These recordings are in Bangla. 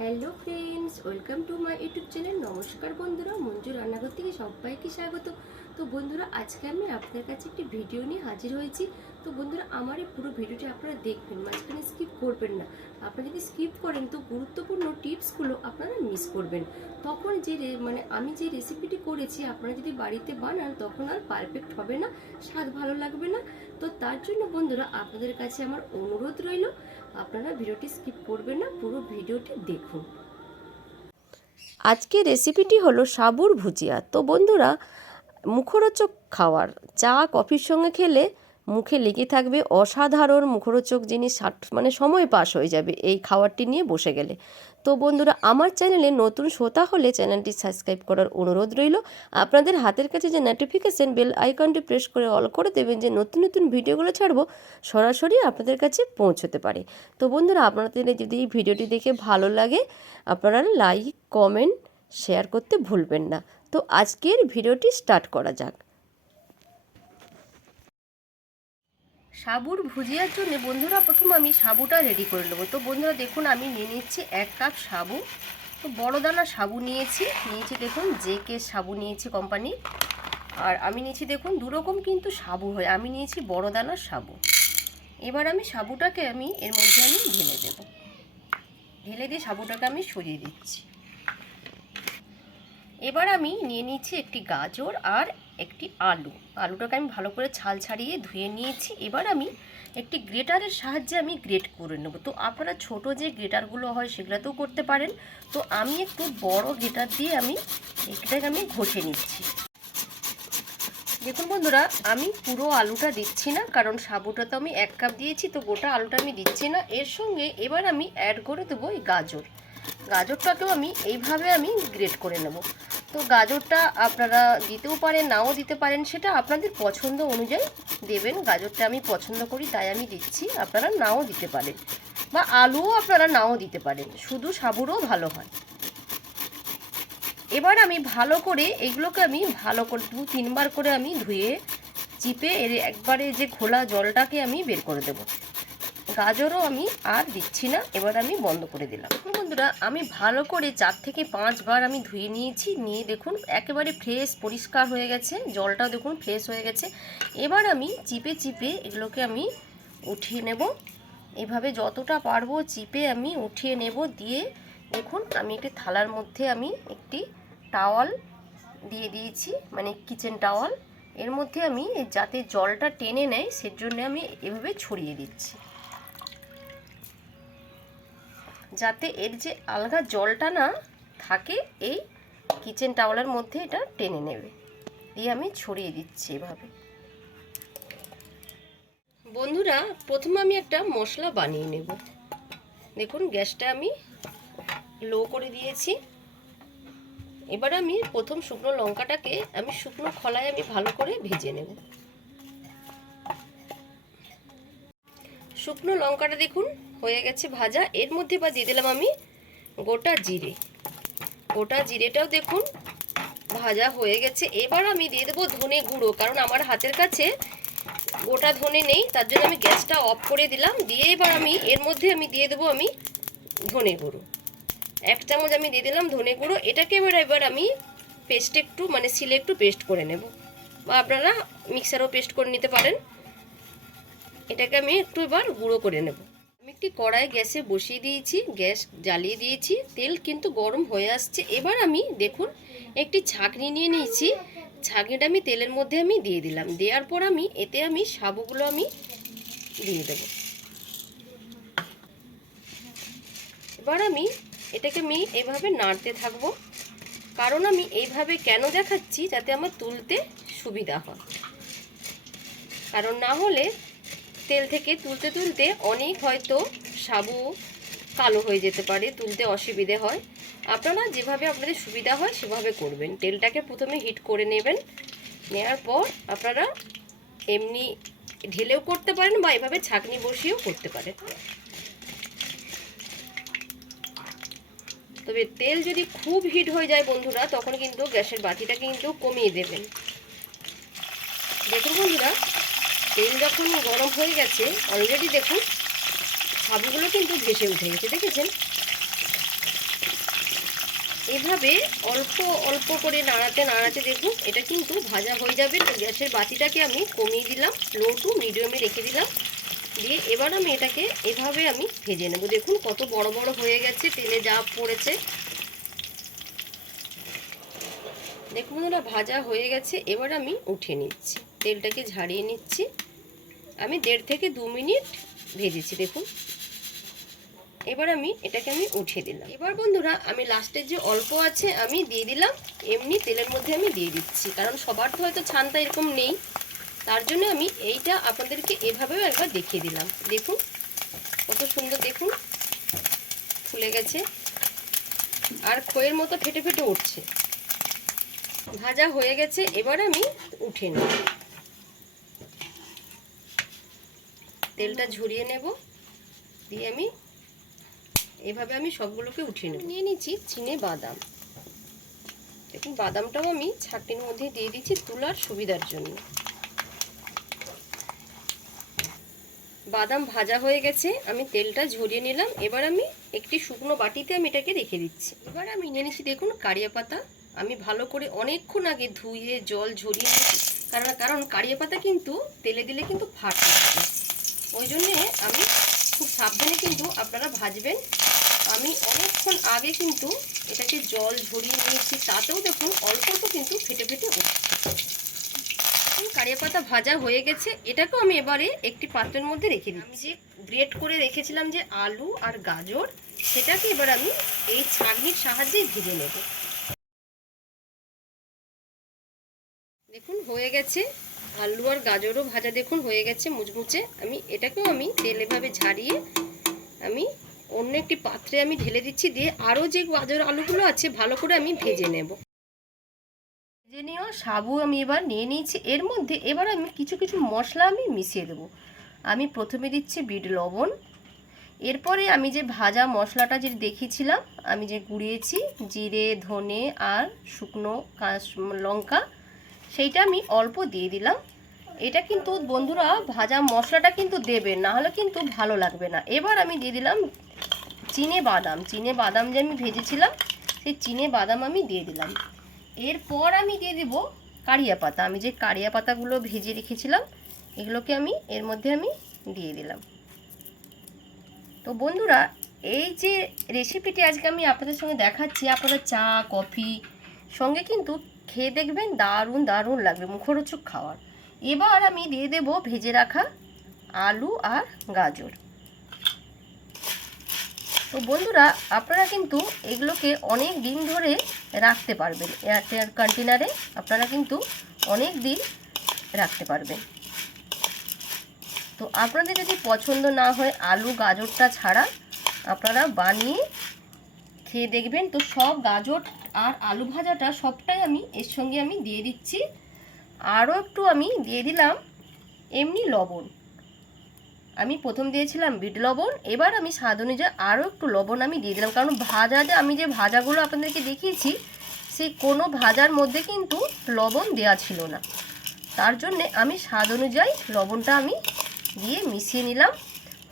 Hello friends, welcome to my YouTube channel. নমস্কার বন্ধুরা, মঞ্জু রান্নাঘর থেকে সবাইকে স্বাগত। তো বন্ধুরা, আজকে আমি আপনাদের কাছে একটি ভিডিও নিয়ে হাজির হয়েছি। তো বন্ধুরা, আমার এই পুরো ভিডিওটি আপনারা দেখবেন, মাঝখানে স্কিপ করবেন না। আপনারা যদি স্কিপ করেন তো গুরুত্বপূর্ণ টিপসগুলো আপনারা মিস করবেন। তখন আমি যে রেসিপিটি করেছি আপনারা যদি বাড়িতে বানান তখন আর পারফেক্ট হবে না, স্বাদ ভালো লাগবে না। তো তার জন্য বন্ধুরা, আপনাদের কাছে আমার অনুরোধ রইল, আপনারা ভিডিওটি স্কিপ করবেন না, পুরো ভিডিওটি দেখুন। আজকে রেসিপিটি হলো সাবুর ভুজিয়া। তো বন্ধুরা, মুখরোচক খাবার, চা কফির সঙ্গে খেলে মুখে লেগে থাকবে অসাধারণ মুখরোচক জিনিস, সময় পাস হয়ে যাবে এই খাবারটি নিয়ে বসে গেলে। তো বন্ধুরা, আমার চ্যানেলে নতুন শ্রোতা হলে চ্যানেলটি সাবস্ক্রাইব করার অনুরোধ রইল। আপনাদের হাতের কাছে যে নোটিফিকেশন বেল আইকনটি প্রেস করে অল করে দেবেন, যে নতুন নতুন ভিডিওগুলো ছাড়বো সরাসরি আপনাদের কাছে পৌঁছতে পারে। তো বন্ধুরা, আপনাদের যদি এই ভিডিওটি দেখে ভালো লাগে আপনারা লাইক, কমেন্ট, শেয়ার করতে ভুলবেন না। তো আজকের ভিডিওটি স্টার্ট করা যাক। সাবুর ভুজিয়ার জন্য বন্ধুরা প্রথম আমি সাবুটা রেডি করে নেবো। তো বন্ধুরা দেখুন, আমি নিয়ে নিচ্ছি 1 কাপ সাবু। তো বড় দানা সাবু নিয়েছি দেখুন জেকে সাবু নিয়েছি কোম্পানি। আর আমি নিয়েছি দেখুন দু রকম কিন্তু সাবু হয়, আমি নিয়েছি বড় দানার সাবু। এবার আমি সাবুটাকে এর মধ্যে ঢেলে দেব। ঢেলে দিয়ে সাবুটাকে আমি সরিয়ে দিচ্ছি। এবার আমি নিয়ে নিচ্ছি একটি গাজর আর একটি আলুটাকে আমি ভালো করে ছাল ছাড়িয়ে ধুয়ে নিয়েছি। এবার আমি একটি গ্রেটারের সাহায্যে গ্রেট করে নেব। তো আপনারা ছোট যে গ্রেটারগুলো হয় সেগুলোতেও করতে পারেন। তো আমি একটু বড় গ্রেটার দিয়ে এটাকে ঘষে নিচ্ছি। দেখুন বন্ধুরা, আমি পুরো আলুটা দিচ্ছি না, কারণ সাবুটা তো আমি 1 কাপ দিয়েছি, তো গোটা আলুটা আমি দিচ্ছি না। এর সঙ্গে এবার আমি অ্যাড করে দেবো এই গাজরটাকেও এইভাবে গ্রেট করে নেব। তো গাজরটা আপনারা দিতেও পারেন, নাও দিতে পারেন, সেটা আপনাদের পছন্দ অনুযায়ী দেবেন। গাজরটা আমি পছন্দ করি তাই আমি দিচ্ছি, আপনারা নাও দিতে পারেন, বা আলুও আপনারা নাও দিতে পারেন, শুধু সাবুরও ভালো হয়। এবার আমি ভালো করে এগুলোকে ভালো করে 2-3 বার করে ধুয়ে চিপে একবারে যে ঘোলা জলটাকে বের করে দেব। গাজরও আমি আর দিচ্ছি না, এবার আমি বন্ধ করে দিলাম। বন্ধুরা, আমি ভালো করে 4 থেকে 5 বার ধুয়ে নিয়েছি। নিয়ে দেখুন একেবারে ফ্রেশ পরিষ্কার হয়ে গেছে, জলটাও দেখুন ফ্রেশ হয়ে গেছে। এবার আমি চিপে চিপে এগুলোকে উঠিয়ে নেব। এইভাবে যতটা পারবো চিপে উঠিয়ে নেব। দিয়ে দেখুন আমি একটি থালার মধ্যে একটি টাওয়াল দিয়ে দিয়েছি, মানে কিচেন টাওয়াল। এর মধ্যে যাতে জলটা টেনে নেয় সেজন্য এভাবে ছড়িয়ে দিচ্ছি, যাতে এর যে আলগা জলটা না থাকে এই কিচেন টাওয়ালের মধ্যে এটা টেনে নেবে। দিয়ে আমি ছড়িয়ে দিচ্ছি এভাবে। বন্ধুরা, প্রথমে আমি একটা মশলা বানিয়ে নেব। দেখুন গ্যাসটা আমি লো করে দিয়েছি। এবার আমি প্রথম শুকনো লঙ্কাটাকে শুকনো খোলায় ভালো করে ভেজে নেব। শুকনো লঙ্কাটা দেখুন হয়ে গেছে ভাজা। এর মধ্যে বা দিয়ে দিলাম আমি গোটা জিরেটাও দেখুন ভাজা হয়ে গেছে। এবার আমি দিয়ে দেবো ধনে গুঁড়ো, কারণ আমার হাতের কাছে গোটা ধনে নেই, তার জন্য আমি গ্যাসটা অফ করে দিলাম। দিয়ে এবার এর মধ্যে দিয়ে দেবো ধনে গুঁড়ো 1 চামচ দিয়ে দিলাম ধনে গুঁড়ো। এটাকে এবার আমি পেস্ট একটু শিলে একটু পেস্ট করে নেব, বা আপনারা মিক্সারও পেস্ট করে নিতে পারেন। এটাকে আমি একটু এবার গুঁড়ো করে নেব। আমি একটি কড়াই গ্যাসে বসিয়ে দিয়েছি, গ্যাস জ্বালিয়ে দিয়েছি, তেল কিন্তু গরম হয়ে আসছে। এবার দেখুন একটি ছাঁকনি নিয়ে নিয়েছি, ছাঁকনিটা তেলের মধ্যে দিয়ে দিলাম। দেওয়ার পর এতে সাবুগুলো দিয়ে দেব। এবার এটাকে এইভাবে নাড়তে থাকবো, কারণ এইভাবে কেন দেখাচ্ছি, যাতে আমার তুলতে সুবিধা হয়। কারণ না হলে তেল থেকে তুলতে তুলতে অনেক হয়তো সাবু কালো হয়ে যেতে পারে, তুলতে অসুবিধে হয়। আপনারা যেভাবে আপনাদের সুবিধা হয় সেভাবে করবেন। তেলটাকে প্রথমে হিট করে নেবেন, নেওয়ার পর আপনারা এমনি ঢেলেও করতে পারেন, বা এভাবে ছাঁকনি বসিয়েও করতে পারেন। তবে তেল যদি খুব হিট হয়ে যায় বন্ধুরা, তখন কিন্তু গ্যাসের বাতিটাকে কিন্তু কমিয়ে দেবেন। দেখুন বন্ধুরা, তেল যখন গরম হয়ে গেছে অলরেডি দেখুন সাবুগুলো কিন্তু ভেসে উঠে গেছে, দেখেছেন? এইভাবে অল্প অল্প করে নাড়াতে নাড়াতে দেখুন এটা কিন্তু ভাজা হয়ে যাবে। তো গ্যাসের বাতিটাকে আমি কমিয়ে দিলাম, লো টু মিডিয়ামে রেখে দিলাম। দিয়ে এবার আমি এটাকে এভাবে আমি ভেজে নেব। দেখুন কত বড় বড় হয়ে গেছে, তেলে যা পড়েছে। দেখুন বন্ধুরা ভাজা হয়ে গেছে। এবার আমি উঠিয়ে নিচ্ছি, তেলটাকে ঝাড়িয়ে নিচ্ছি। আমি 1.5 থেকে 2 মিনিট ভেজেছি দেখুন। এবার আমি এটাকে উঠিয়ে দিলাম। এবার বন্ধুরা আমি লাস্টের যে অল্প আছে আমি দিয়ে দিলাম, এমনি তেলের মধ্যে আমি দিয়ে দিচ্ছি, কারণ সবার তো হয়তো ছানটা এরকম নেই, তার জন্য আমি এইটা আপনাদেরকে এভাবেও একবার দেখিয়ে দিলাম। দেখুন কত সুন্দর, দেখুন ফুলে গেছে আর খইয়ের মতো ফেটে ফেটে উঠছে। ভাজা হয়ে গেছে, এবার আমি উঠিয়ে নেব, তেলটা ঝরিয়ে নেব। দিয়ে আমি এভাবে আমি সবগুলোকে উঠিয়ে নেব। নিয়ে নিচ্ছি চিনে বাদাম। দেখুন বাদামটাও আমি ছাঁকনির মধ্যে দিয়ে দিচ্ছি তোলার সুবিধার জন্য। বাদাম ভাজা হয়ে গেছে, আমি তেলটা ঝরিয়ে নিলাম। এবার আমি একটি শুকনো বাটিতে আমি এটাকে রেখে দিচ্ছি। এবার আমি নিয়ে নিচ্ছি দেখুন কারিয়া পাতা। আমি ভালো করে অনেকক্ষণ আগে ধুয়ে জল ঝরিয়ে নিচ্ছি, কারণ কারিয়া পাতা কিন্তু তেলে দিলে কিন্তু ফাটতে থাকে, ওই জন্যে আমি খুব সাবধানে কিন্তু আপনারা ভাজবেন। আমি অনেকক্ষণ আগে কিন্তু এটাকে জল ঝরিয়ে নিয়েছি, তাতেও দেখুন অল্প অল্প কিন্তু ফেটে ফেটে উঠছে। কারিয়া পাতা ভাজা হয়ে গেছে, এটাকেও আমি এবারে একটি পাত্রের মধ্যে রেখে দিই। আমি যে গ্রেট করে রেখেছিলাম যে আলু আর গাজর, সেটাকে এবার আমি এই ছাঁকনির সাহায্যে ভেজে নেব। দেখুন হয়ে গেছে, আলু আর গাজরও ভাজা দেখুন হয়ে গেছে মুচমুচে। আমি এটাকেও আমি তেল এভাবে ঝাড়িয়ে আমি অন্য একটি পাত্রে আমি ঢেলে দিচ্ছি। দিয়ে আরও যে গাজর আলুগুলো আছে ভালো করে আমি ভেজে নেব। ভেজে নেওয়া সাবু আমি এবার নিয়ে নিয়েছি। এর মধ্যে এবার আমি কিছু কিছু মশলা আমি মিশিয়ে দেব। আমি প্রথমে দিচ্ছি বিট লবণ, এরপরে আমি যে ভাজা মশলাটা যে দেখিয়েছিলাম আমি যে গুঁড়িয়েছি জিরে ধনে আর শুকনো লঙ্কা, সেইটা আমি অল্প দিয়ে দিলাম। এটা কিন্তু বন্ধুরা ভাজা মশলাটা কিন্তু দেবেন, না হলে কিন্তু ভালো লাগবে না। এবার আমি দিয়ে দিলাম চিনে বাদাম যে আমি ভেজেছিলাম সেই চিনে বাদাম আমি দিয়ে দিলাম। এরপর আমি দিয়ে দেব কারিয়া পাতা। আমি যে কারিয়া পাতাগুলো ভেজে রেখেছিলাম এগুলোকে আমি এর মধ্যে আমি দিয়ে দিলাম। তো বন্ধুরা এই যে রেসিপিটি আজকে আমি আপনাদের সঙ্গে দেখাচ্ছি, আপনারা চা কফি সঙ্গে কিন্তু খেয়ে দেখবেন, দারুণ দারুণ লাগবে, মুখরোচক খাবার। এবার আমি দিয়ে দেব ভেজে রাখা আলু আর গাজর। তো বন্ধুরা আপনারা কিন্তু এগুলোকে অনেক দিন ধরে রাখতে পারবেন, এয়ারটাইট কন্টেনারে আপনারা কিন্তু অনেক দিন রাখতে পারবেন। তো আপনাদের যদি পছন্দ না হয় আলু গাজরটা ছাড়া, আপনারা বানিয়ে খেয়ে দেখবেন। তো সব গাজর আর আলু ভাজাটা সবটাই আমি এর সঙ্গে আমি দিয়ে দিচ্ছি। আরও একটু আমি দিয়ে দিলাম এমনি লবণ। আমি প্রথম দিয়েছিলাম বিট লবণ, এবার আমি স্বাদ অনুযায়ী আরও একটু লবণ আমি দিয়ে দিলাম, কারণ আমি যে ভাজাগুলো আপনাদেরকে দেখিয়েছি সেই কোনো ভাজার মধ্যে কিন্তু লবণ দেওয়া ছিল না, তার জন্যে আমি স্বাদ অনুযায়ী লবণটা আমি দিয়ে মিশিয়ে নিলাম।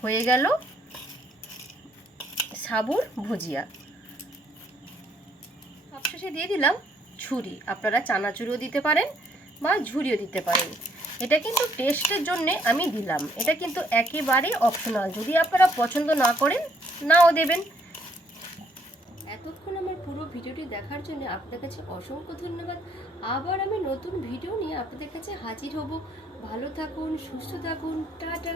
হয়ে গেল সাবুর ভুজিয়া। সবশেষে দিয়ে দিলাম ঝুরি, আপনারা চানাচুরও দিতে পারেন বা ঝুরিও দিতে পারেন। এটা কিন্তু টেস্টের জন্যে আমি দিলাম, এটা কিন্তু একেবারে অপশনাল, যদি আপনারা পছন্দ না করেন নাও দেবেন। এতক্ষণ আমার পুরো ভিডিওটি দেখার জন্য আপনাদের কাছে অসংখ্য ধন্যবাদ। আবার আমি নতুন ভিডিও নিয়ে আপনাদের কাছে হাজির হব। ভালো থাকুন, সুস্থ থাকুন, টাটা।